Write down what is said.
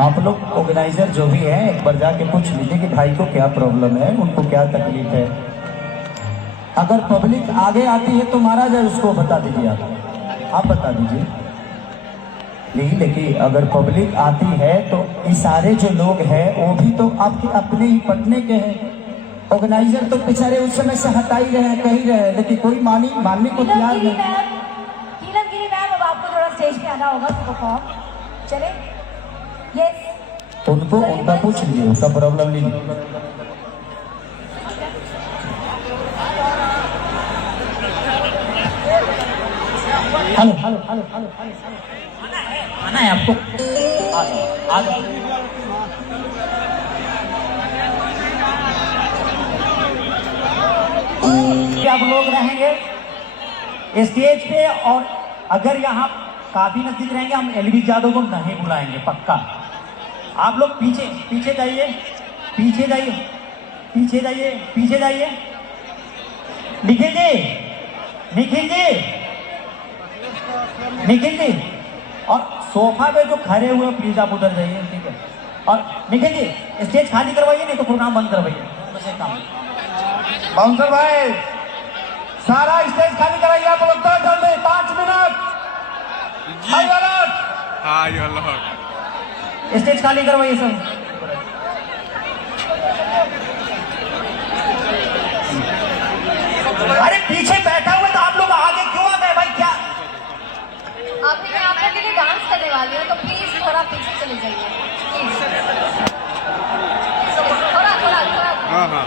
आप लोग ऑर्गेनाइजर जो भी हैं एक बार जाके पूछ लीजिए कि भाई को क्या प्रॉब्लम है, उनको क्या तकलीफ है। अगर पब्लिक आगे आती है तो महाराज उसको बता दीजिए, आप बता दीजिए। नहीं, लेकिन अगर पब्लिक आती है तो ये सारे जो लोग हैं वो भी तो आपके अपने ही पटने के हैं। ऑर्गेनाइजर तो बेचारे उस समय से हटा ही रहे हैं, कह ही रहे हैं, लेकिन कोई मानने को तैयार नहीं। नीलमगिरी मैम, अब आपको थोड़ा स्टेज पे आना होगा परफॉर्म। चले, यस। उनका पूछ लीजिए, उसका प्रॉब्लम नहीं। हेलो हेलो हेलो हेलो आना है आपको? आ जाओ। आप लोग रहेंगे स्टेज पे, और अगर यहाँ काफी नजदीक रहेंगे हम एलवी यादव को नहीं बुलाएंगे, पक्का। आप लोग पीछे पीछे जाइए, पीछे जाइए, पीछे जाइए, पीछे जाइए। निखिल जी, निखिल जी, निखिल जी, और सोफा पे जो खड़े हुए प्लीज आप उधर जाइए, ठीक है। और निखिल जी स्टेज खाली करवाइए, नहीं तो प्रोग्राम बंद करवाइए। बाउंसर भाई सारा स्टेज खाली कराइए, आप लोग तो जल्दी 5 मिनट। हाय अलर्ट, स्टेज खाली करवाइए सब। अरे पीछे बैठा हुआ तो आप लोग आगे क्यों आ गए भाई? क्या अभी मैं आप लोगों के लिए डांस करने वाली हूँ, तो प्लीज थोड़ा पीछे चले जाइए, प्लीज। थोड़ा थोड़ा थोड़ा। हाँ हाँ